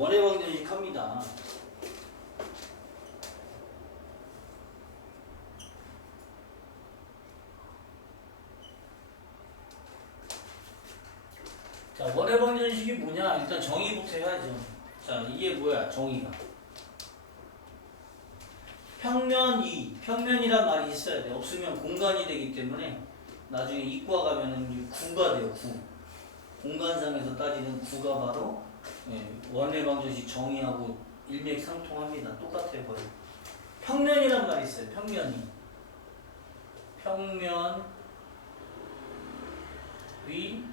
원해방정식 합니다. 자, 원해방정식이 뭐냐? 일단 정의부터 해야죠. 자, 이게 뭐야? 정의가. 평면이란 말이 있어야 돼. 없으면 공간이 되기 때문에 나중에 이과 가면은 구가 돼요. 구. 공간상에서 따지는 구가 바로 원해방정식 정의하고 일맥상통합니다. 똑같아요, 거의. 평면이란 말이 있어요. 평면 위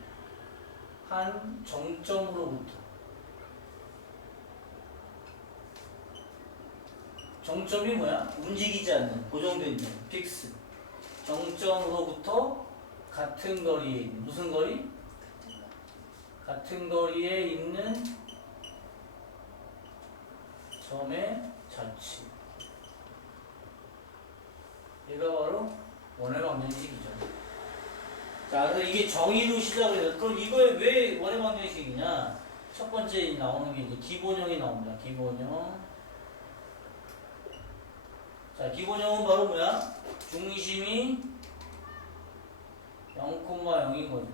한 정점으로부터 정점이 뭐야? 움직이지 않는 고정된 점, 픽스. 정점으로부터 같은 거리에 있는 무슨 거리? 같은 거리에 있는 점의 전치. 얘가 바로 원해방정식이죠. 자, 그래서 이게 정의로 시작을 해서 그럼 이거에 왜 원해방정식이냐? 첫 번째 나오는 게 이제 기본형이 나옵니다. 기본형. 자, 기본형은 바로 뭐야? 중심이 0,0이거든.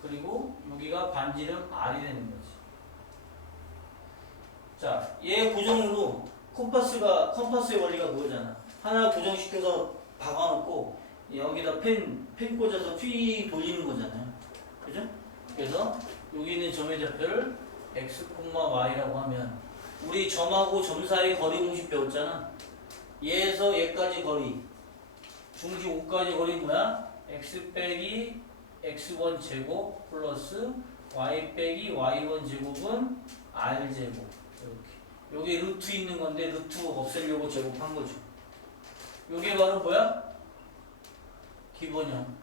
그리고 여기가 반지름 R이 되는 거지. 자, 얘 고정으로 컴파스의 원리가 그거잖아. 하나 고정시켜서 박아놓고 여기다 펜 꽂아서 휘 돌리는 거잖아요. 그죠? 그래서 여기 있는 점의 좌표를 x, y라고 하면 우리 점하고 점 사이 거리 공식 배웠잖아. 얘에서 얘까지 거리, 중심 5까지 거리 뭐야? x 빼기 x1 제곱 플러스 y 빼기 y1 제곱은 r 제곱. 이렇게. 여기 루트 있는 건데 루트 없애려고 제곱한 거죠. 이게 바로 뭐야? 기본형.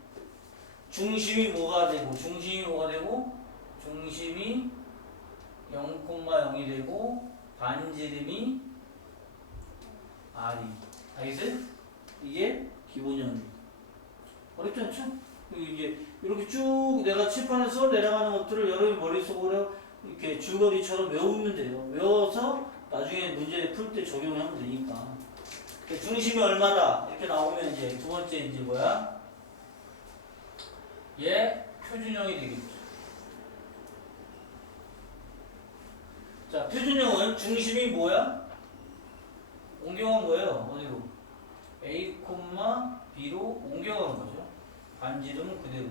중심이 뭐가 되고 중심이 0,0이 되고 반지름이 R이. 알겠어요? 이게 기본형입니다. 어렵지 않죠? 이게 이렇게 쭉 내가 칠판에서 내려가는 것들을 여러분 머릿속으로 이렇게 줄거리처럼 외우면 돼요. 외워서 나중에 문제 풀 때 적용하면 되니까. 중심이 얼마다 이렇게 나오면 이제 두 번째 이제 뭐야? 얘 표준형이 되겠죠. 자, 표준형은 중심이 뭐야? 옮겨간 거예요. 어디로? A, B로 옮겨간 거죠. 반지름은 그대로.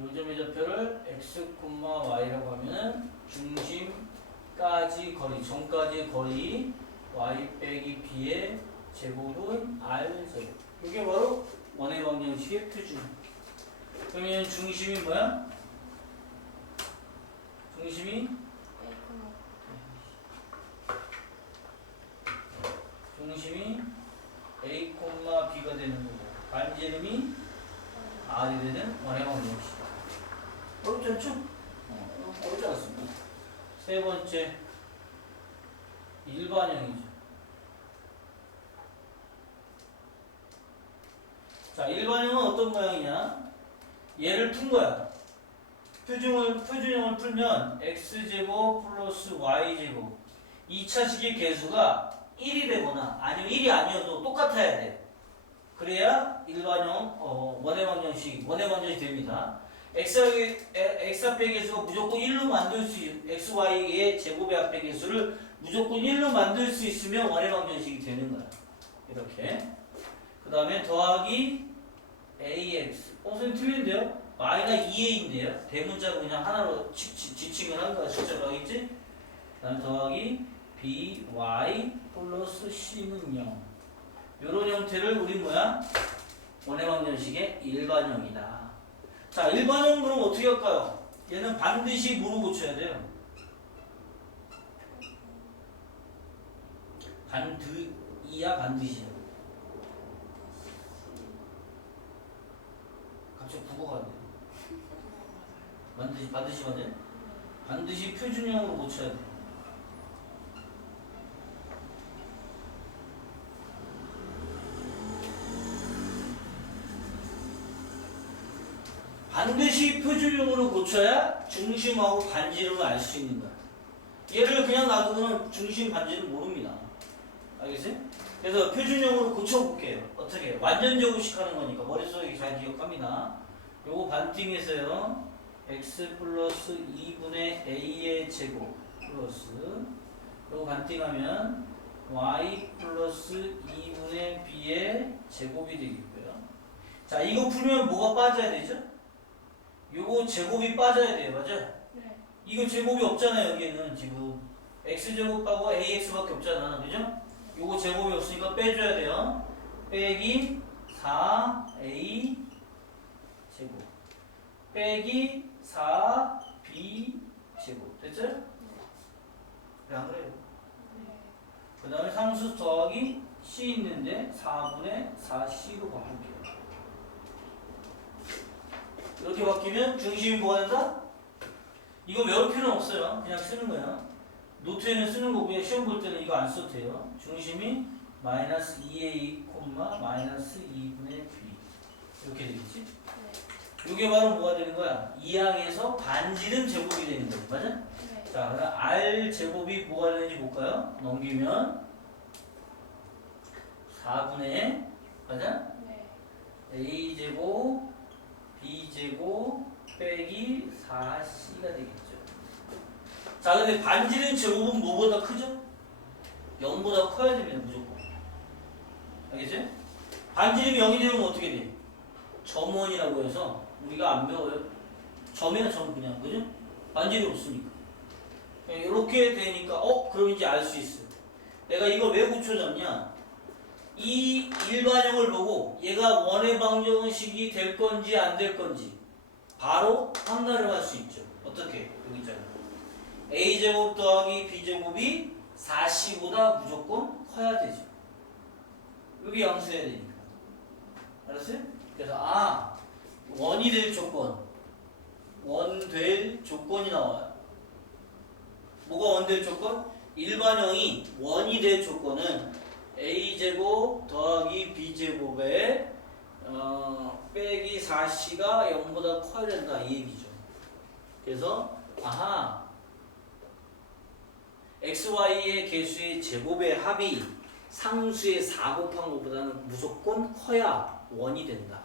요점의 좌표를 x, y라고 하면은 중심까지 거리, 점까지 거리 y 빼기 b의 제곱은 r 제곱. 이게 바로 원해방정식의 표준. 그러면 중심이 뭐야? 중심이 A, B가 되는 거고 반지름이 R이 되는 원해방정식이다. 어렵지 않죠? 어렵지 않습니다. 세 번째 일반형이죠. 자, 일반형은 어떤 모양이냐? 얘를 푼 거야. 표준형을 풀면 x제곱 플러스 y제곱 2차식의 개수가 1이 되거나 아니면 1이 아니어도 똑같아야 돼. 그래야 일반형 원해방정식 됩니다. x 합의 개수가 무조건 1로 만들 수 xy의 제곱의 합의 개수를 무조건 1로 만들 수 있으면 원해방정식이 되는 거야. 이렇게. 그 다음에 더하기 ax. 선생님 틀린데요? y가 2a인데요. 대문자로 그냥 하나로 지칭을 한 거야. 숫자로 하겠지? 그 다음에 더하기 by 플러스 c는 0. 요런 형태를 우리 뭐야? 원해방정식의 일반형이다. 자, 일반형 그럼 어떻게 할까요? 얘는 반드시 뭐로 고쳐야 돼요? 반드시야. 갑자기 국어가 안 돼. 반드시 맞아요? 반드시 표준형으로 고쳐야 돼. 반드시 표준형으로 고쳐. 고쳐야 중심하고 반지름을 알 수 있는 거야. 얘를 그냥 놔두고는 중심 반지름 모릅니다. 알겠어요? 그래서 표준형으로 고쳐볼게요. 어떻게 해요? 완전 제곱식 하는 거니까 머릿속에 잘 기억합니다. 요거 반띵해서요. x 플러스 2분의 a의 제곱 플러스 요거 반띵하면 y 플러스 2분의 b의 제곱이 되겠고요. 자, 이거 풀면 뭐가 빠져야 되죠? 요거 제곱이 빠져야 돼요. 맞아? 네. 이거 제곱이 없잖아요. 여기에는 지금 x제곱하고 ax밖에 없잖아. 그죠? 요거 제곱이 없으니까 빼줘야 돼요. 빼기 4a 제곱 빼기 4b 제곱 됐죠? 왜 안 그래요? 네. 그 다음에 상수 더하기 c 있는데 4분의 4c로 바꿀게요. 이렇게 바뀌면 중심이 뭐가 된다? 이거 외울 필요는 없어요. 그냥 쓰는 거야. 노트에는 쓰는 거고요. 시험 볼 때는 이거 안 써도 돼요. 중심이 마이너스 2a, 마이너스 2분의 b 이렇게 되겠지? 네. 이게 바로 뭐가 되는 거야? 2항에서 반지름 제곱이 되는 거지. 맞아? 네. 자, 그럼 r 제곱이 뭐가 되는지 볼까요? 넘기면 4분의 맞아? 네. a 제곱 b 제곱 빼기 4c가 되겠죠. 자, 근데 반지름 제곱은 뭐보다 크죠? 0보다 커야 됩니다, 무조건. 알겠어요? 반지름이 0이 되면 어떻게 돼? 점원이라고 해서 우리가 안 배워요. 점이나 점 그냥, 그죠? 반지름이 없으니까. 이렇게 되니까 그럼 이제 알 수 있어요. 내가 이거 왜 고쳐졌냐? 이 일반형을 보고 얘가 원의 방정식이 될 건지 안 될 건지 바로 판단을 할 수 있죠. 어떻게? 여기 있잖아요. a제곱 더하기 b제곱이 4c보다 무조건 커야 되죠. 여기 양수해야 되니까. 알았어요? 그래서 원이 될 조건, 원 될 조건이 나와요. 뭐가 원 될 조건? 일반형이 원이 될 조건은 a제곱 더하기 b제곱에 빼기 4c가 0보다 커야 된다 이 얘기죠. 그래서 xy의 개수의 제곱의 합이 상수의 4 곱한 것보다는 무조건 커야 원이 된다.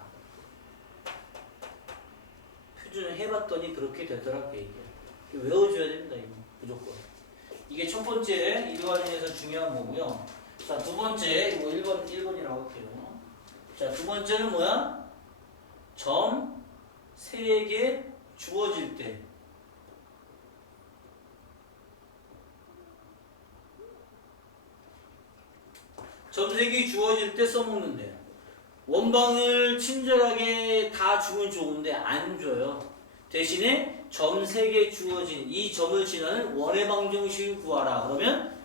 표준을 해봤더니 그렇게 되더라고 이게. 외워줘야 됩니다 이거 무조건. 이게 첫 번째 일반인에서 중요한 거고요. 자, 두 번째 이거 1번이라고 할게요. 자, 두 번째는 뭐야? 점 3개 주어질 때 점 3개 주어질 때 써먹는데요. 원방을 친절하게 다 주면 좋은데 안 줘요. 대신에 점 3개 주어진 이 점을 지나는 원의 방정식을 구하라. 그러면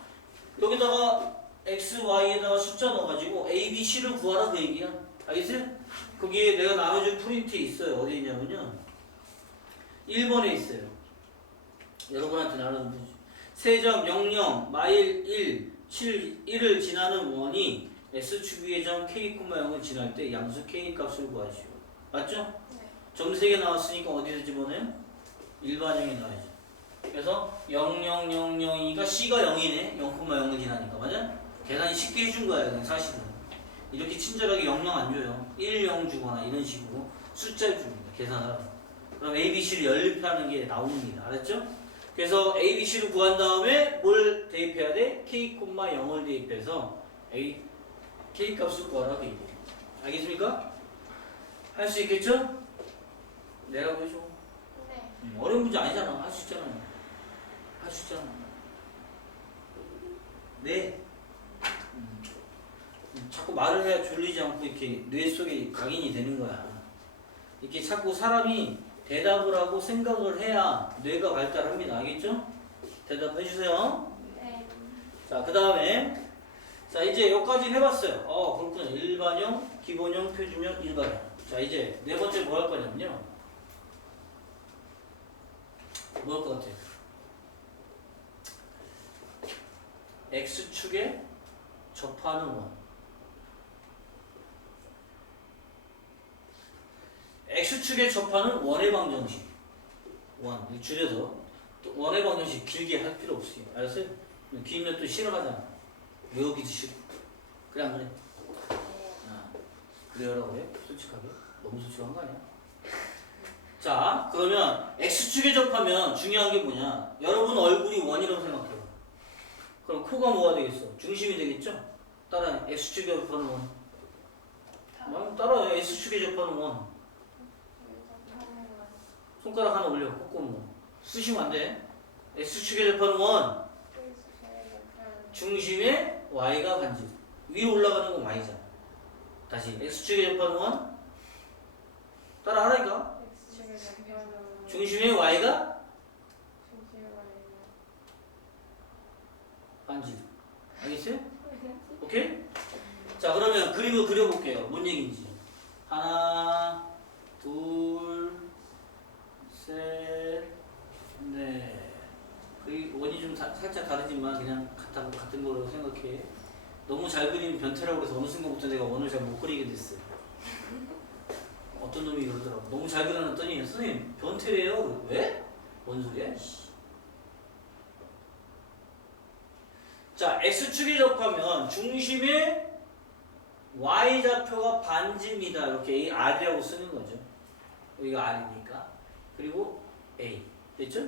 여기다가 x, y에다가 숫자 넣어가지고 a, b, c를 구하라 그 얘기야. 알겠어요? 거기에 내가 나눠준 프린트 있어요. 어디 있냐면요. 1번에 있어요. 여러분한테 나눠준 프린트. 세점 00, 마일 1, 7, 1을 지나는 원이 x축의 점 k, 0을 지날 때 양수 k 값을 구하시오. 맞죠? 네. 점 3개 나왔으니까 어디서 집어넣어요? 일반형에 넣어야죠. 그래서 00002가 c가 0이네. 0,0을 지나니까. 맞아? 계산이 쉽게 해준 거야. 그냥 사실은. 이렇게 친절하게 00 안 줘요. 10 주거나 이런 식으로 숫자를 줍니다. 계산하라. 그럼 a, b, c를 연립하는 게 나옵니다. 알았죠? 그래서 a, b, c를 구한 다음에 뭘 대입해야 돼? k, 0을 대입해서 k 값을 구하라고 얘기해요. 알겠습니까? 할 수 있겠죠? 내가 보여줘. 네. 어려운 문제 아니잖아. 할 수 있잖아요. 할 수 있잖아. 네. 자꾸 말을 해야 졸리지 않고 이렇게 뇌 속에 각인이 되는 거야. 이렇게 자꾸 사람이 대답을 하고 생각을 해야 뇌가 발달합니다. 알겠죠? 대답해 주세요. 네. 자, 그 다음에 자 이제 여기까지 해봤어요. 그렇구나. 일반형, 기본형, 표준형, 일반형. 자 이제 네 번째 뭐 할 거냐면요. 뭐 할 것 같아요? X축에 접하는 원. X축에 접하는 원의 방정식. 원. 이 줄여서 또 원의 방정식 길게 할 필요 없어요. 알았어요? 길면 또 싫어하잖아. 외우기도 싫고. 그래 안 그래? 아, 그래요라고 해? 솔직하게? 너무 솔직한 거 아니야? 자, 그러면 x축에 접하면 중요한 게 뭐냐? 여러분 얼굴이 원이라고 생각해요. 그럼 코가 뭐가 되겠어? 중심이 되겠죠? 따라해. x축에 접하는 원. 따라해. x축에 접하는 원. 손가락 하나 올려. 콧구멍. 쓰시면 안 돼. x축에 접하는 원. 중심에 y가 반지. 위로 올라가는 건 y잖아. 다시 x축에 접하는 원. 따라 하라니까. 중심에 y가 반지. 알겠어요? 오케이? 자, 그러면 그림을 그려볼게요. 뭔 얘기인지. 하나, 둘, 셋, 넷. 그 원이 좀 살짝 다르지만 그냥 같은 거라고 생각해. 너무 잘 그리면 변태라고 해서 어느 순간부터 내가 원을 잘 못 그리게 됐어요. 어떤 놈이 그러더라고. 너무 잘 그려놨더니 선생님 변태래요. 왜? 뭔 소리야? 자, x축에 접하면 중심에 y좌표가 반지입니다. 이렇게 r이라고 쓰는 거죠. 여기가 r이니까. 그리고 a. 됐죠?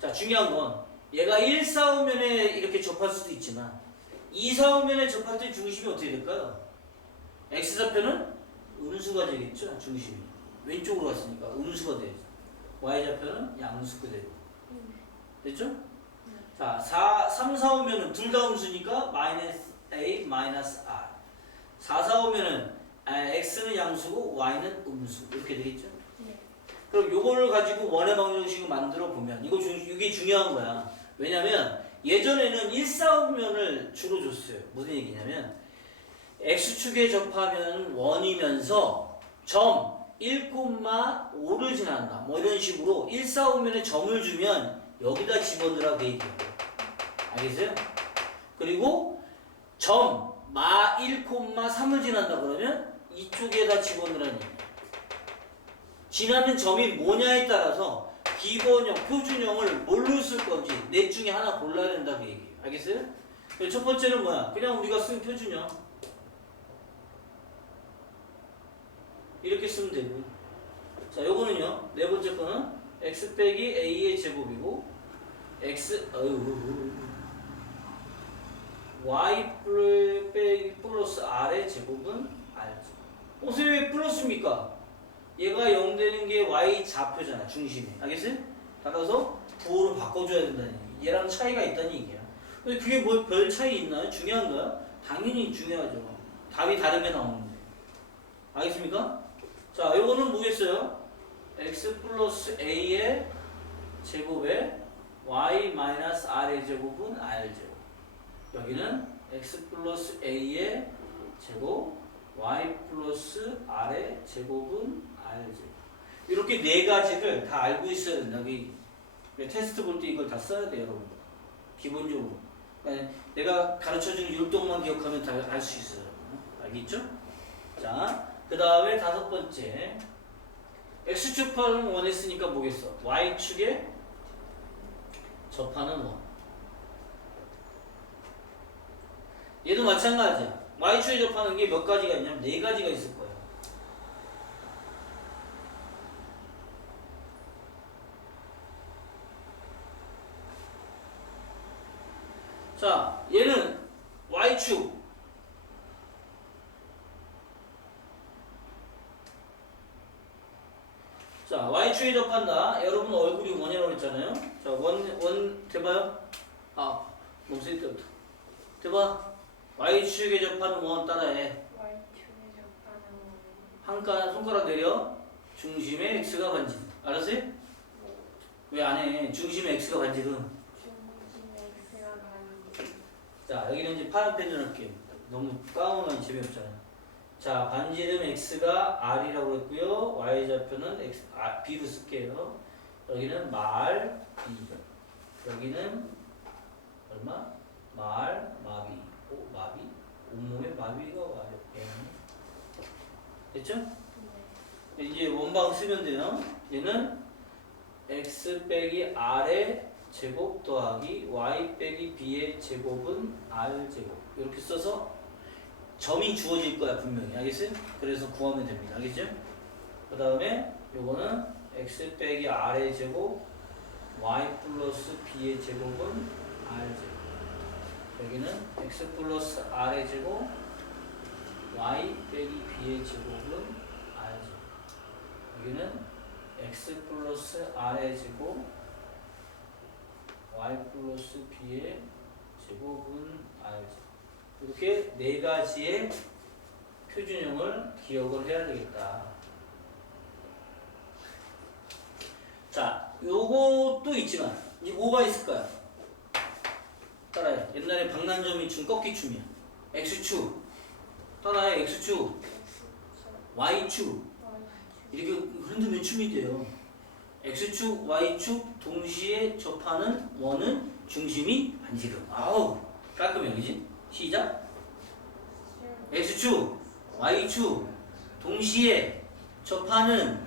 자, 중요한 건 얘가 1, 4호면에 이렇게 접할 수도 있지만 2, 4호면에 접할 때 중심이 어떻게 될까요? x좌표는 음수가 되겠죠? 중심이. 왼쪽으로 갔으니까 음수가 되죠. y좌표는 양수가 되고. 됐죠? 자, 3, 4 오면은 둘 다 음수니까 마이너스 a 마이너스 r. 4, 4 오면은 x는 양수고 y는 음수. 이렇게 되겠죠? 네. 그럼 요거를 가지고 원의 방정식을 만들어 보면 이게 중요한 거야. 왜냐면 예전에는 1, 4 오면을 주로 줬어요. 무슨 얘기냐면 x축에 접하면 원이면서 점 1,5를 지난다. 뭐 이런 식으로 1, 4 오면에 점을 주면 여기다 집어넣으라고 얘기해요. 알겠어요? 그리고 점 마 1,3을 지난다 그러면 이쪽에다 집어넣으라는 얘기예요. 지나는 점이 뭐냐에 따라서 기본형, 표준형을 뭘로 쓸 건지 넷 중에 하나 골라야 된다고 얘기해요. 알겠어요? 첫 번째는 뭐야? 그냥 우리가 쓴 표준형. 이렇게 쓰면 되고. 자, 요거는요. 네 번째 거는 x 빼기 a의 제곱이고 y 빼기 플러스 r의 제곱은 r죠. 선생님 왜 플러스입니까? 얘가 0 되는 게 y 좌표잖아. 중심에. 알겠어요? 따라서 부호로 바꿔줘야 된다는 얘기. 얘랑 차이가 있다는 얘기야. 근데 그게 뭐 별 차이 있나요? 중요한가요? 당연히 중요하죠. 답이 다르게 나오는데. 알겠습니까? 자, 요거는 뭐겠어요? x 플러스 a의 제곱에 y 마이너스 r의 제곱은 r제곱. 여기는 x 플러스 a의 제곱, y 플러스 r의 제곱은 r제곱. 이렇게 네 가지를 다 알고 있어야 된다. 테스트 볼 때 이걸 다 써야 돼요, 여러분. 기본적으로. 내가 가르쳐주는 율동만 기억하면 다 알 수 있어요. 알겠죠? 자, 그 다음에 다섯 번째. x축파는 원했으니까 뭐겠어? y축에 접하는 원. 얘도 마찬가지야. y축에 접하는 게 몇 가지가 있냐면 네 가지가 있을 거야. 자, 얘는 y축. 자, y축에 접한다. 여러분 얼굴이 원이라고 그랬잖아요. 자, 원 대봐요. 아, 너무 쓸 때부터. 대봐. y축에 접하는 원 따라해. Y축에 접하는 한 칸 손가락 내려. 중심에 x가 반지. 알았어요? 왜 안 해? 중심에 x가 반지는. 중심에 X가 반지. 자, 여기는 이제 파란 펜을 할게요. 너무 까우면 재미없잖아요. 자, 반지름 x가 r이라고 했고요. y좌표는 b로 쓸게요. 여기는 말 b. 여기는 얼마? 말 마비. 마비? 온몸에 마비가 와요. 됐죠? 네. 이제 원방 쓰면 돼요. 얘는 x 빼기 r의 제곱 더하기 y 빼기 b의 제곱은 r 제곱 이렇게 써서 점이 주어질 거야 분명히. 알겠어요? 그래서 구하면 됩니다. 알겠죠? 그 다음에 요거는 x 빼기 r의 제곱 y 플러스 b의 제곱은 r 제곱. 여기는 x 플러스 r의 제곱 y 빼기 b의 제곱은 r 제곱. 여기는 x 플러스 r의 제곱 y 플러스 b의 제곱은 r 제곱. 이렇게 네 가지의 표준형을 기억을 해야 되겠다. 자, 요것도 있지만 이제 뭐가 있을까요? 따라해. 옛날에 박난점이 준 꺾기춤이야. x축. 따라해. x축. y축. 이렇게 흔들면 춤이 돼요. x축, y축 동시에 접하는 원은 중심이 반지름. 아우, 깔끔해, 그지? 시작. x축, y축 동시에 접하는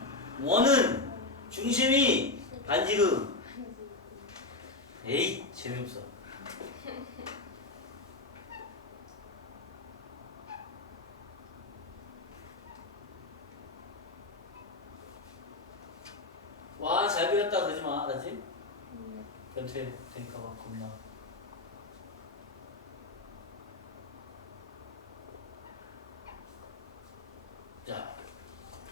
원은 중심이 반지름. 에이, 재미없어. 와, 잘 그렸다 그러지 마, 알았지? 변태 되니까 막 겁나. 자,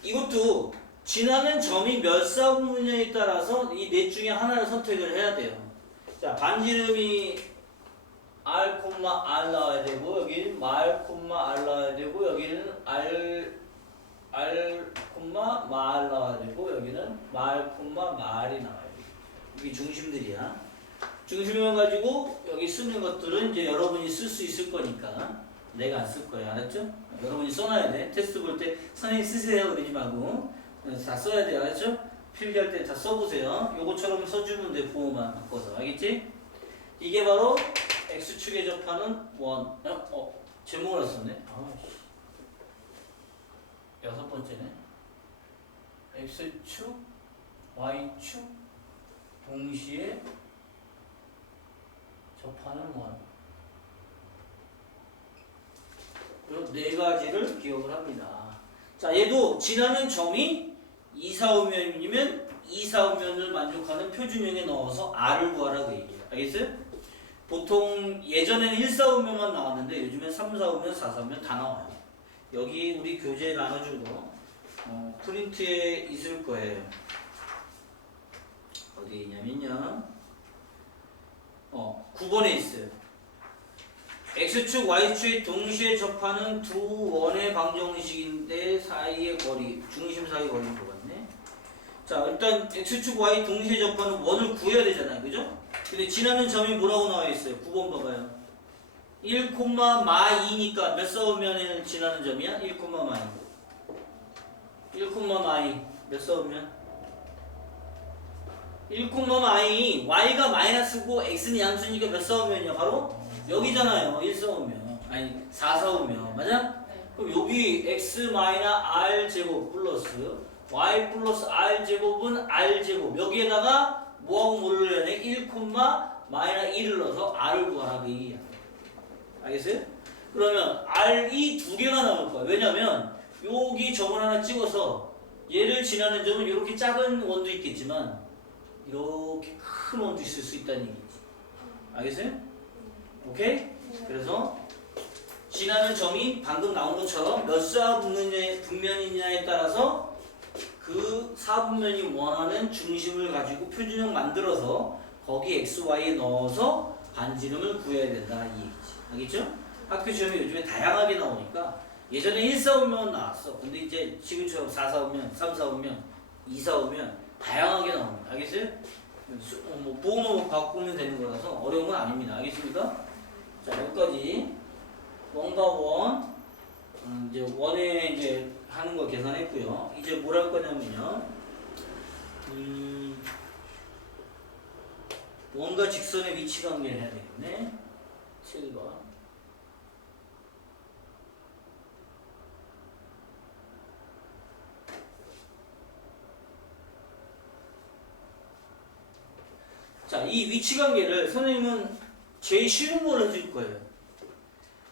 이것도 지나는 점이 몇 사분면에 따라서 이 넷 중에 하나를 선택을 해야 돼요. 자, 반지름이 r, r 나와야 되고 여기는 mar, r 나와야 되고 여기는 r, mar 나와야 되고 여기는 mar, mar이 나와야 돼. 이게 중심들이야. 중심을 가지고 여기 쓰는 것들은 이제 여러분이 쓸 수 있을 거니까 내가 안 쓸 거야. 알았죠? 여러분이 써놔야 돼. 테스트 볼 때 선생님 쓰세요 그러지 말고 다 써야 돼요. 알았죠? 필기할 때 다 써보세요. 요거처럼 써주면 돼. 부호만 바꿔서. 알겠지? 이게 바로 X축에 접하는 원. 제목을 안 썼네. 아씨. 여섯 번째네. X축, Y축 동시에 접하는 원. 이 네 가지를 기억을 합니다. 자, 얘도 지나는 점이 2, 4, 5면이면 2, 4, 5면을 만족하는 표준형에 넣어서 R을 구하라고 얘기해요. 알겠어요? 보통 예전에는 1, 4, 5면만 나왔는데 요즘엔 3, 4, 5면, 4, 3면 다 나와요. 여기 우리 교재에 나눠주고 프린트에 있을 거예요. 어디 있냐면요. 9번에 있어요. X축, Y축이 동시에 접하는 두 원의 방정식인데 사이의 거리, 중심 사이 거리인 것 같네. 자, 일단 X축, Y 동시에 접하는 원을 구해야 되잖아요. 그죠? 근데 지나는 점이 뭐라고 나와 있어요? 9번 봐봐요. 1, 마2니까 몇 사오면에는 지나는 점이야? 1, 마2. 1, 마2. 몇 사오면? 1, 마2. Y가 마이너스고 X는 양수니까 몇 사오면이야? 바로? 여기잖아요. 1 사오면. 아니, 4 사오면. 맞아? 그럼 여기 X R 제곱 플러스 Y 플러스 R 제곱은 R 제곱. 여기에다가 뭐하고 뭐를 해야 돼? 1, 마이너스 1을 넣어서 R을 구하라고 얘기야. 알겠어요? 그러면 R이 두 개가 나올 거야. 왜냐면 여기 점을 하나 찍어서 얘를 지나는 점은 이렇게 작은 원도 있겠지만 이렇게 큰 원도 있을 수 있다는 얘기지. 알겠어요? 오케이? 그래서 지나는 점이 방금 나온 것처럼 몇 사분면이냐에 따라서 그 사분면이 원하는 중심을 가지고 표준형 만들어서 거기 x, y에 넣어서 반지름을 구해야 된다 이 얘기지. 알겠죠? 학교 시험이 요즘에 다양하게 나오니까 예전에 1, 4, 5면 나왔어. 근데 이제 지금처럼 4, 4, 5면, 3, 4, 5면, 2, 4, 5면 다양하게 나옵니다. 알겠어요? 뭐 부호만 바꾸면 되는 거라서 어려운 건 아닙니다. 알겠습니까? 자, 여기까지 원과 원, 이제 원에 이제 하는 거 계산했고요. 이제 뭘 할 거냐면요. 원과 직선의 위치 관계를 해야 되겠네. 7번. 자, 이 위치 관계를 선생님은 제일 쉬운 걸 해줄 거예요.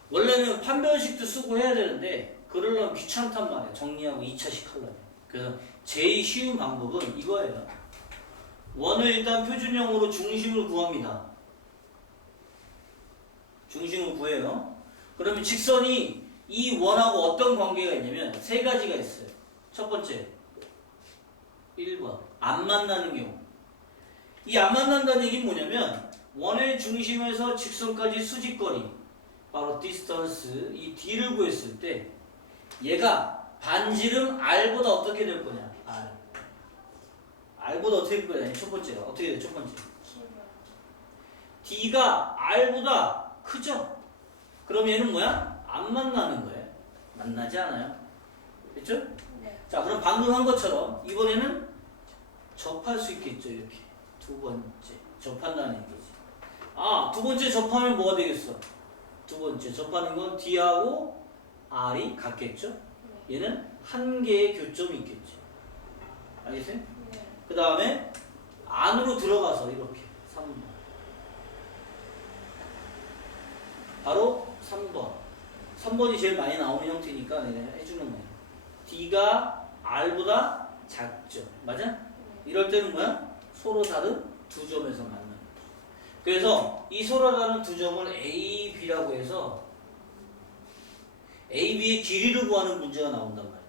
원래는 판별식도 쓰고 해야 되는데 그러려면 귀찮단 말이에요. 정리하고 2차식 하려면. 그래서 제일 쉬운 방법은 이거예요. 원을 일단 표준형으로 중심을 구합니다. 중심을 구해요. 그러면 직선이 이 원하고 어떤 관계가 있냐면 세 가지가 있어요. 첫 번째 1번 안 만나는 경우. 이 안 만난다는 얘기는 뭐냐면 원의 중심에서 직선까지 수직거리 바로 디스턴스 이 D를 구했을 때 얘가 반지름 R보다 어떻게 될 거냐? R. R보다 어떻게 될 거냐? 첫 번째가 어떻게 돼요? 첫 번째. D가 R보다 크죠? 그럼 얘는 뭐야? 안 만나는 거예요. 만나지 않아요. 됐죠? 네. 자, 그럼 방금 한 것처럼 이번에는 접할 수 있겠죠. 이렇게. 두 번째. 접한다는 얘기지. 아, 두 번째 접하면 뭐가 되겠어? 두 번째 접하는 건 D하고 R이 같겠죠? 얘는 한 개의 교점이 있겠죠. 알겠어요? 네. 그 다음에 안으로 들어가서 이렇게 3번. 바로 3번. 3번이 제일 많이 나오는 형태니까 내가 해주는 거예요. D가 R보다 작죠. 맞아? 이럴 때는 뭐야? 서로 다른 두 점에서 만나는 거야. 그래서 이 서로 다른 두 점을 A, B라고 해서 A, B의 길이를 구하는 문제가 나온단 말이에요.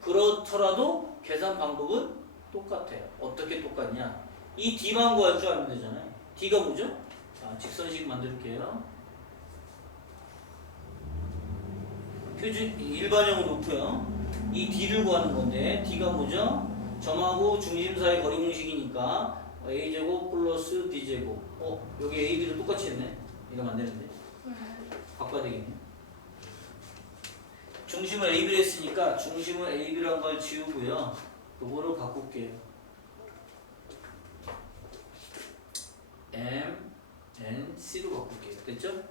그렇더라도 계산 방법은 똑같아요. 어떻게 똑같냐? 이 D만 구할 줄 알면 되잖아요. D가 뭐죠? 자, 직선식 만들게요. 표준 일반형을 놓고요. 이 D를 구하는 건데 D가 뭐죠? 점하고 중심 사이 거리 공식이니까 A제곱 플러스 B제곱. 여기 A, B를 똑같이 했네. 이러면 안 되는데. 바꿔야 되겠네. 중심을 A, B를 했으니까 중심을 A, B라는 걸 지우고요. 요거를 바꿀게요. M, N, C로 바꿀게요. 됐죠?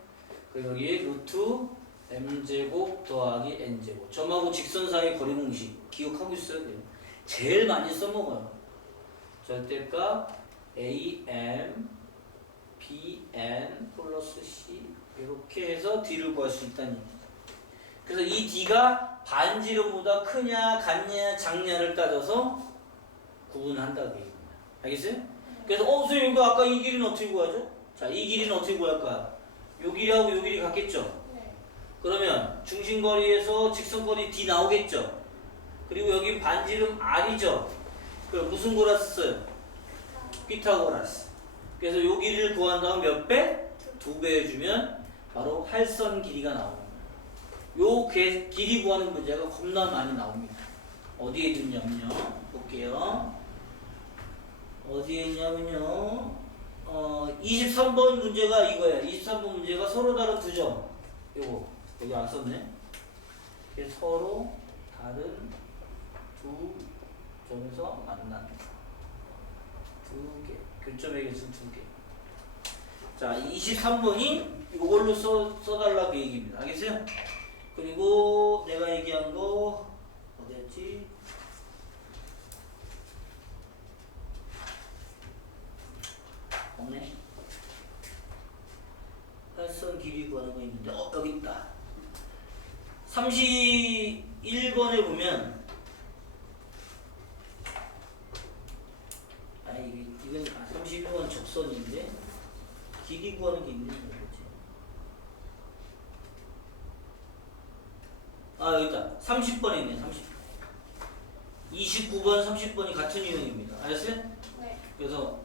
그리고 여기에 루트 M제곱 더하기 N제곱. 점하고 직선 사이 거리 공식. 기억하고 있어야 돼요. 제일 많이 써먹어요. 절대값 AM, BN 플러스 C 이렇게 해서 D를 구할 수 있다는 얘기죠. 그래서 이 D가 반지름보다 크냐 같냐 작냐를 따져서 구분한다고 얘기합니다. 알겠어요? 그래서 선생님 이거 아까 이 길이는 어떻게 구하죠? 자, 이 길이는 어떻게 구할까요? 요 길이하고 요 길이 같겠죠? 네. 그러면 중심거리에서 직선거리 D 나오겠죠? 그리고 여기 반지름 R이죠? 그럼 무슨 고라스 써요? 피타고라스. 그래서 요 길이를 구한 다음 몇 배? 2배 해주면 바로 할선 길이가 나옵니다. 요 길이 구하는 문제가 겁나 많이 나옵니다. 어디에 있냐면요. 볼게요. 어디에 있냐면요. 23번 문제가 이거예요. 23번 문제가 서로 다른 두 점. 요거 여기 안 썼네. 이게 서로 다른 두 점에서 만난다. 두 개. 교점의 개수는 두 개. 자, 23번이 이걸로 써달라고 얘기입니다. 알겠어요? 그리고 내가 얘기한 거 어디였지? 없네. 활선 길이 구하는 거 있는데 여기 있다. 31번에 보면 이건 31번 접선인데 길이 구하는 게 있는 거지. 여기 있다. 30번에 있네. 30번. 29번, 30번이 같은 유형입니다. 알았어요? 네. 그래서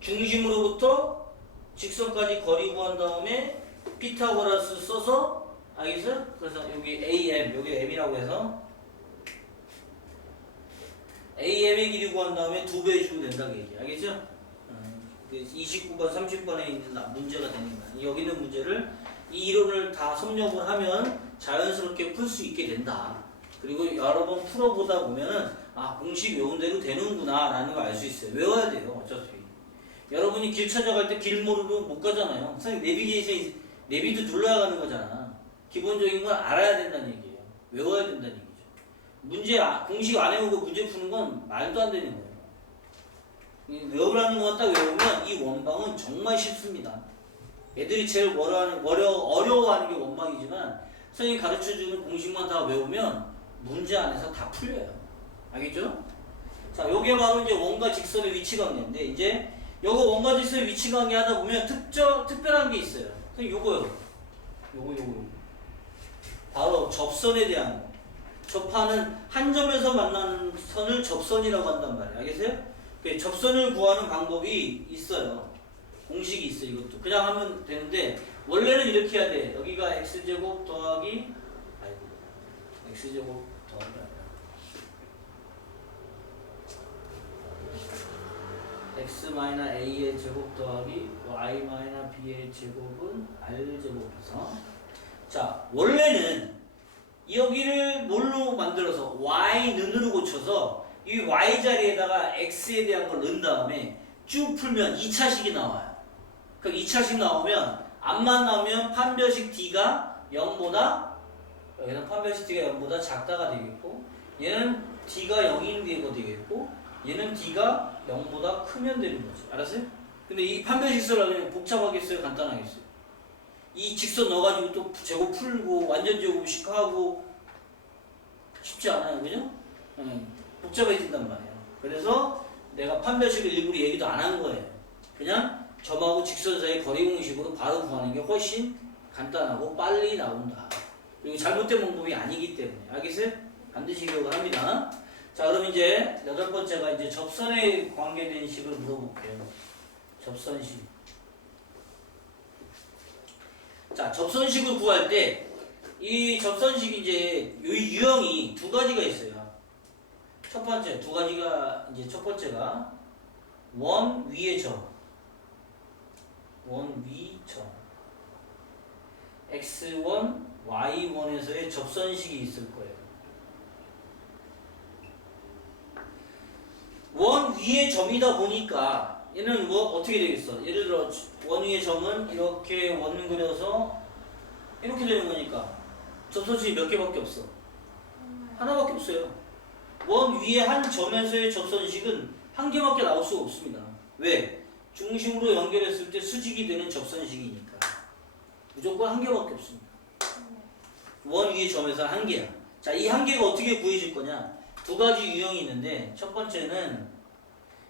중심으로부터 직선까지 거리 구한 다음에 피타고라스 써서 알겠어요? 그래서 여기 AM, 여기 M이라고 해서 AM의 길이 구한 다음에 2배 해주면 된다고 얘기. 알겠죠? 29번, 30번에 있는 문제가 되는 거야. 여기 있는 문제를 이 이론을 다 섭렵을 하면 자연스럽게 풀 수 있게 된다. 그리고 여러 번 풀어보다 보면은 공식 외운 대로 되는구나 라는 걸 알 수 있어요. 외워야 돼요. 어차피. 여러분이 길 찾아갈 때 길 모르면 못 가잖아요. 선생님 내비게이션, 내비도 눌러야 가는 거잖아. 기본적인 건 알아야 된다는 얘기예요. 외워야 된다는 얘기죠. 문제 공식 안 해오고 문제 푸는 건 말도 안 되는 거예요. 외우라는 것만 딱 외우면 이 원방은 정말 쉽습니다. 애들이 제일 어려워하는 게 원방이지만 선생님이 가르쳐주는 공식만 다 외우면 문제 안에서 다 풀려요. 알겠죠? 자, 요게 바로 이제 원과 직선의 위치 관계인데, 이제 요거 원과 직선의 위치 관계 하다 보면 특별한 게 있어요. 선생님 요거요. 요거. 바로 접선에 대한 거. 접하는 한 점에서 만나는 선을 접선이라고 한단 말이에요. 알겠어요? 접선을 구하는 방법이 있어요. 공식이 있어. 이것도 그냥 하면 되는데 원래는 이렇게 해야 돼. 여기가 x제곱 더하기 x제곱 더하기 아니라 x a의 제곱 더하기 y b의 제곱은 r제곱해서, 자, 원래는 여기를 뭘로 만들어서 y는으로 고쳐서 이 y 자리에다가 x에 대한 걸 넣은 다음에 쭉 풀면 2차식이 나와요. 그럼 2차식 나오면 앞만 나오면 판별식 d가 0보다, 여기는 판별식 d가 0보다 작다가 되겠고, 얘는 d가 0인 게 되겠고, 얘는 d가 0보다 크면 되는 거지. 알았어요? 근데 이 판별식수를 하면 복잡하겠어요? 간단하겠어요? 이 직선 넣어가지고 또 제곱 풀고 완전 제곱식 하고 쉽지 않아요. 그죠? 복잡해진단 말이에요. 그래서 내가 판별식을 일부러 얘기도 안 한 거예요. 그냥 점하고 직선 사이 거리 공식으로 바로 구하는 게 훨씬 간단하고 빨리 나온다. 그리고 잘못된 방법이 아니기 때문에. 알겠어요? 반드시 기억을 합니다. 자, 그럼 이제 8번째가 이제 접선에 관계된 식을 물어볼게요. 접선식. 자, 접선식을 구할 때 이 접선식이 이제 유형이 두 가지가 있어요. 첫 번째, 두 가지가 이제 첫 번째가 원 위의 점. 원 위 점. x1, y1에서의 접선식이 있을 거예요. 원 위의 점이다 보니까 얘는 뭐 어떻게 되겠어? 예를 들어 원 위의 점은 이렇게 원 그려서 이렇게 되는 거니까 접선식이 몇 개밖에 없어? 하나밖에 없어요. 원 위의 한 점에서의 접선식은 한 개밖에 나올 수가 없습니다. 왜? 중심으로 연결했을 때 수직이 되는 접선식이니까 무조건 한 개밖에 없습니다. 원 위의 점에서 한 개야. 자, 이 한 개가 어떻게 구해질 거냐? 두 가지 유형이 있는데, 첫 번째는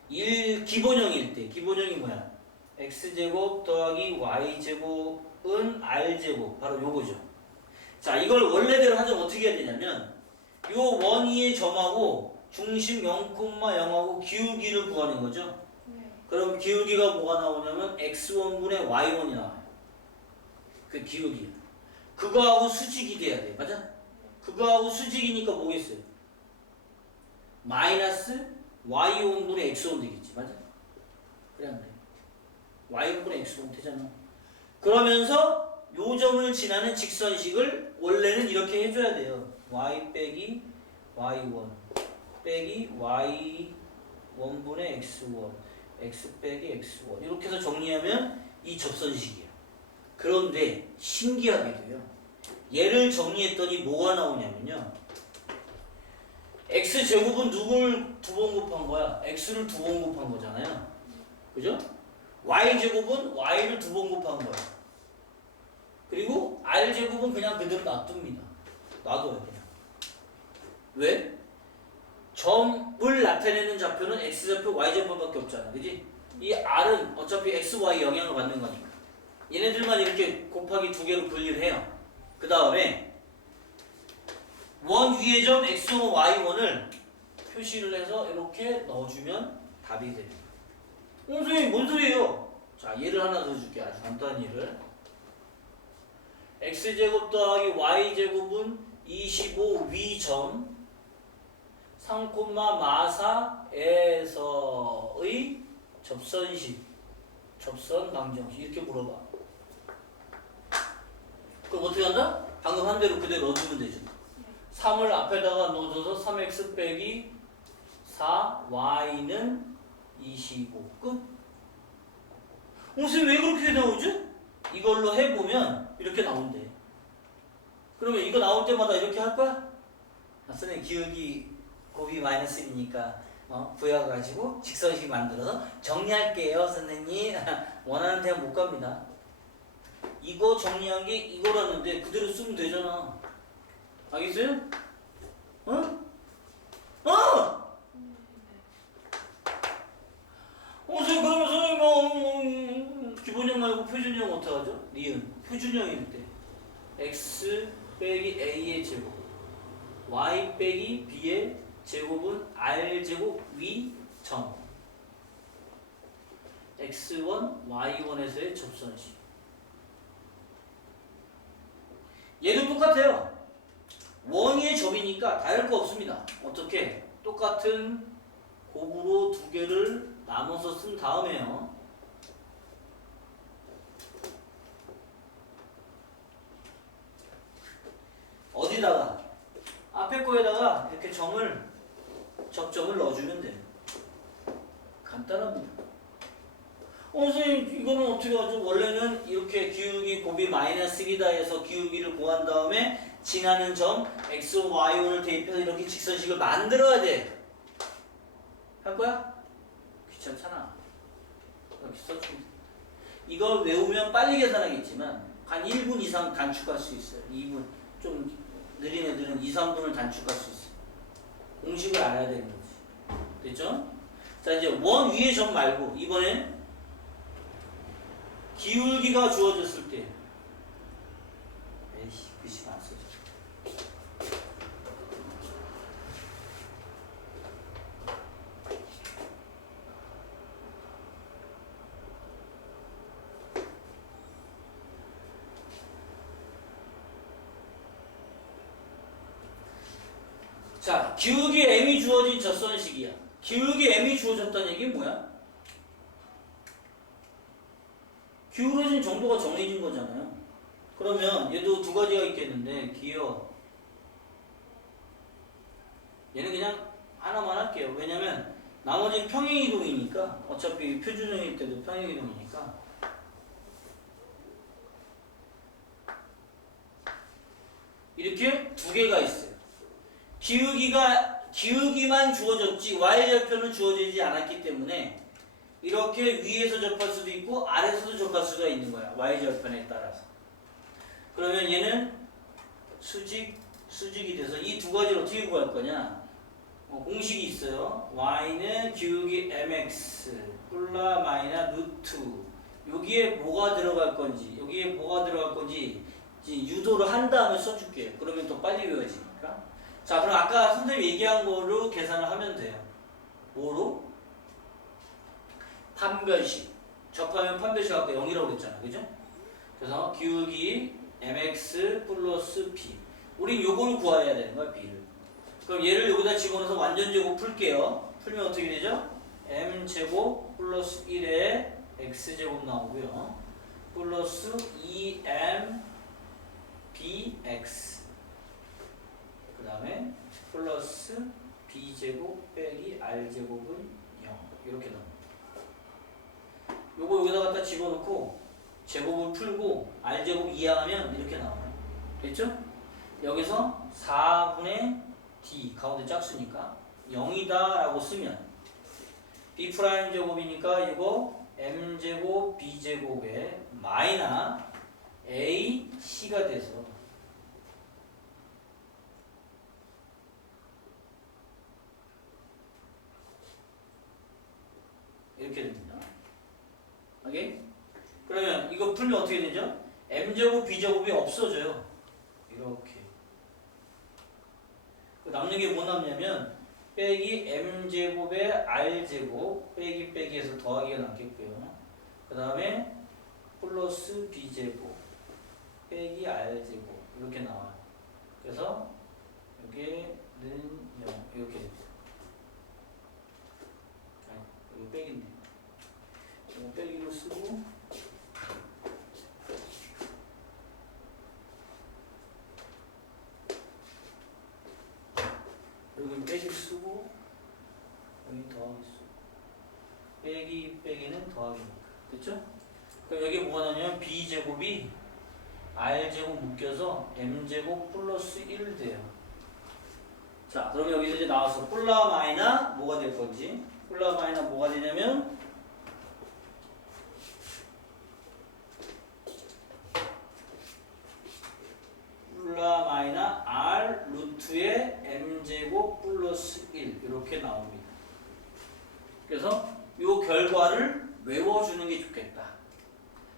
기본형일 때, 기본형이 뭐야? x제곱 더하기 y제곱은 r제곱, 바로 요거죠. 자, 이걸 원래대로 하자면 어떻게 해야 되냐면 요 원 위의 점하고 중심 0,0하고 기울기를 구하는 거죠. 그럼 기울기가 뭐가 나오냐면 x1분의 y1이 나와요. 그 기울기. 그거하고 수직이 돼야 돼. 맞아? 그거하고 수직이니까 뭐겠어요? 마이너스 y1분의 x1 되겠지. 맞아? 그래 안 돼? y1분의 x1 되잖아. 그러면서 요 점을 지나는 직선식을 원래는 이렇게 해줘야 돼요. y 빼기 y1 빼기 y1분의 x1 x 빼기 x1 이렇게 해서 정리하면 이 접선식이에요. 그런데 신기하게도요. 얘를 정리했더니 뭐가 나오냐면요. x제곱은 누굴 두 번 곱한 거야? x를 두 번 곱한 거잖아요. 그죠? y제곱은 y를 두 번 곱한 거야. 그리고 r제곱은 그냥 그대로 놔둡니다. 놔둬요 그냥. 왜? 점을 나타내는 좌표는 x좌표, y좌표밖에 없잖아. 그지? 이 r은 어차피 x, y 영향을 받는 거니까. 얘네들만 이렇게 곱하기 두 개로 분리를 해요. 그 다음에 원 위의 점 x1, y1을 표시를 해서 이렇게 넣어주면 답이 됩니다. 선생님 뭔 소리예요? 자, 예를 하나 더 줄게. 아주 간단한 예를. x제곱 더하기 y제곱은 25 위점 3,4에서의 접선식, 접선 방정식 이렇게 물어봐. 그럼 어떻게 한다? 방금 한 대로 그대로 넣어주면 되죠. 3을 앞에다가 넣어줘서 3x 빼기 4y는 25 끝. 선생님 왜 그렇게 나오죠? 이걸로 해보면 이렇게 나온대. 그러면 이거 나올 때마다 이렇게 할 거야? 선생님 기울기 곱이 마이너스 1이니까 구해가지고 직선식 만들어서 정리할게요 선생님. 원하는 대학 못 갑니다. 이거 정리한 게 이거라는데 그대로 쓰면 되잖아. 알겠어요? 어? 어? 선생님 그러면 선생님 기본형 말고 표준형 어떡하죠? 니은 표준형일 때 x 빼기 a의 제곱 y 빼기 b의 제곱은 r 제곱 위 점 x1 y1에서의 접선식. 얘도 똑같아요. 원위의 점이니까 다를 거 없습니다. 어떻게? 똑같은 곱으로 두 개를 나눠서 쓴 다음에요. 어디다가? 앞에 거에다가 이렇게 접점을 넣어주면 돼요. 간단합니다. 선생님 이거는 어떻게 하죠? 원래는 이렇게 기울기 곱이 마이너스 1이다 해서 기울기를 구한 다음에 지나는 점 x, y1을 대입해서 이렇게 직선식을 만들어야 돼. 할 거야? 귀찮잖아. 이렇게 써주면 돼. 이걸 외우면 빨리 계산하겠지만 한 1분 이상 단축할 수 있어요. 2분. 좀 느린 애들은 2, 3분을 단축할 수 있어요. 공식을 알아야 되는 거지. 됐죠? 자 이제 원 위의 점 말고 이번엔 기울기가 주어졌을 때 에이씨 글씨가 안 써져. 자 기울기 m이 주어진 접선식이야. 기울기 m이 주어졌다는 얘기는 뭐야? 기울어진 정도가 정해진 거잖아요. 그러면 얘도 두 가지가 있겠는데 얘는 그냥 하나만 할게요. 왜냐면 나머지는 평행이동이니까 어차피 표준형일 때도 평행이동이니까 이렇게 두 개가 있어요. 기울기만 주어졌지 y절편은 주어지지 않았기 때문에 이렇게 위에서 접할 수도 있고 아래에서도 접할 수가 있는 거야. y절편에 따라서. 그러면 얘는 수직이 돼서 이 두 가지를 어떻게 구할 거냐? 공식이 있어요. y는 기울기 mx 플라 마이너 루트 여기에 뭐가 들어갈 건지 이제 유도를 한 다음에 써줄게요. 그러면 더 빨리 외워지니까. 자 그럼 아까 선생님이 얘기한 거로 계산을 하면 돼요. 뭐로? 판별식. 접하면 판별식 아까 0이라고 그랬잖아. 그죠? 그래서 기울기 mx 플러스 p. 우린 요거를 구해야 되는 거야. b를. 그럼 얘를 여기다 집어넣어서 완전 제곱 풀게요. 풀면 어떻게 되죠? m제곱 플러스 1에 x제곱 나오고요. 플러스 2m bx 그 다음에 플러스 b제곱 빼기 r제곱은 0 이렇게 나옵니다. 요거 여기다 갖다 집어넣고 제곱을 풀고 r제곱 이항하면 이렇게 나와요. 됐죠? 여기서 4분의 d 가운데 짝수니까 0이다 라고 쓰면 b 프라임 제곱이니까 이거 m제곱 b제곱에 마이너 a c가 돼서 이렇게 됩니다. 오케이? 그러면 이거 풀면 어떻게 되죠? m제곱 b제곱이 없어져요. 이렇게. 남는 게 뭐 남냐면 빼기 m제곱에 r제곱 빼기 해서 더하기가 남겠고요. 그 다음에 플러스 b제곱 빼기 r제곱 이렇게 나와요. 그래서 여기에는 0 이렇게 됩니다. 이거 빼기인데 이거 빼기로 쓰고 여기 빼기 쓰고 여기 더하기 쓰고 빼기는 더하기니까 됐죠? 그럼 여기 뭐가 나냐면 b제곱이 r제곱 묶여서 m제곱 플러스 1 돼요. 자, 그러면 여기서 이제 나와서 폴라 마이나 뭐가 될 건지. 폴라 마이나 뭐가 되냐면 폴라 마이나 r 루트의 m제곱 플러스 1 이렇게 나옵니다. 그래서 이 결과를 외워주는 게 좋겠다.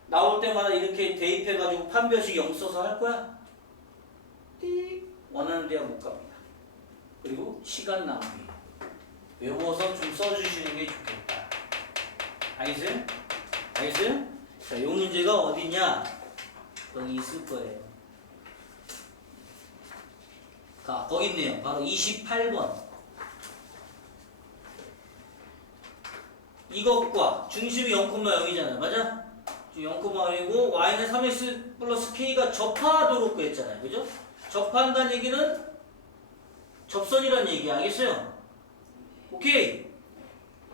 나올 때마다 이렇게 대입해가지고 판별식 0 써서 할 거야? 띡 원하는 데야 못 갑니다. 그리고 시간 낭비. 외워서 좀 써주시는 게 좋겠다. 알겠어요? 알겠어요? 자, 이 문제가 어디냐? 거기 있을 거예요. 자, 거기 있네요. 바로 28번. 이것과 중심이 0,0이잖아요. 맞아? 0,0이고 y는 3x 플러스 k가 접하도록 했잖아요. 그죠? 접한다는 얘기는 접선이라는 얘기 알겠어요? 오케이.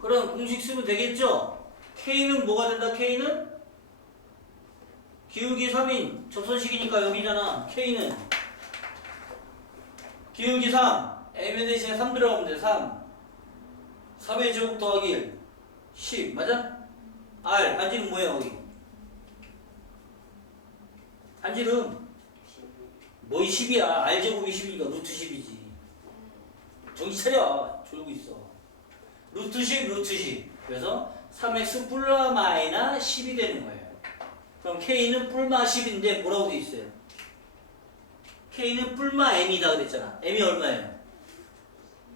그럼 공식 쓰면 되겠죠? k는 뭐가 된다? k는 기울기 3인 접선식이니까 여기잖아. k는 기울기 3 m에 대신에 3 들어가면 돼. 3 3의 제곱 더하기 1 10 맞아? r 반지름 뭐야 여기? 반지름 뭐이 10이야. r 제곱이 10이니까 루트 10이지. 정신 차려. 졸고 있어. 루트 10 루트 10 그래서 3x 뿔마 마이나 10이 되는 거예요. 그럼 k는 뿔마 10인데 뭐라고 돼 있어요? k는 뿔마 m이다 그랬잖아. m이 얼마예요?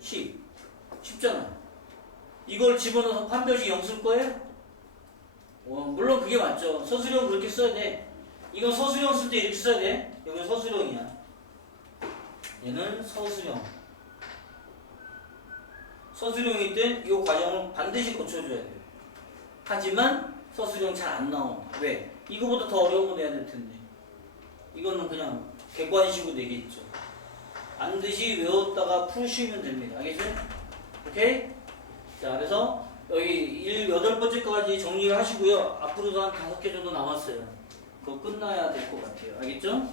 10 쉽잖아. 이걸 집어넣어서 판별식 0 쓸 거예요? 물론 그게 맞죠. 서술형 그렇게 써야 돼. 이건 서술형 쓸 때 이렇게 써야 돼. 여기는 서술형이야. 얘는 서술형. 서술형일 땐 이 과정을 반드시 거쳐줘야 돼요. 하지만 서술형 잘 안 나와. 왜? 이거보다 더 어려운 거 내야 될 텐데. 이거는 그냥 객관식으로 내겠죠. 반드시 외웠다가 푸시면 됩니다. 알겠어요? 오케이? 자, 그래서 여기 8번째까지 정리를 하시고요. 앞으로도 한 5개 정도 남았어요. 그거 끝나야 될 것 같아요. 알겠죠?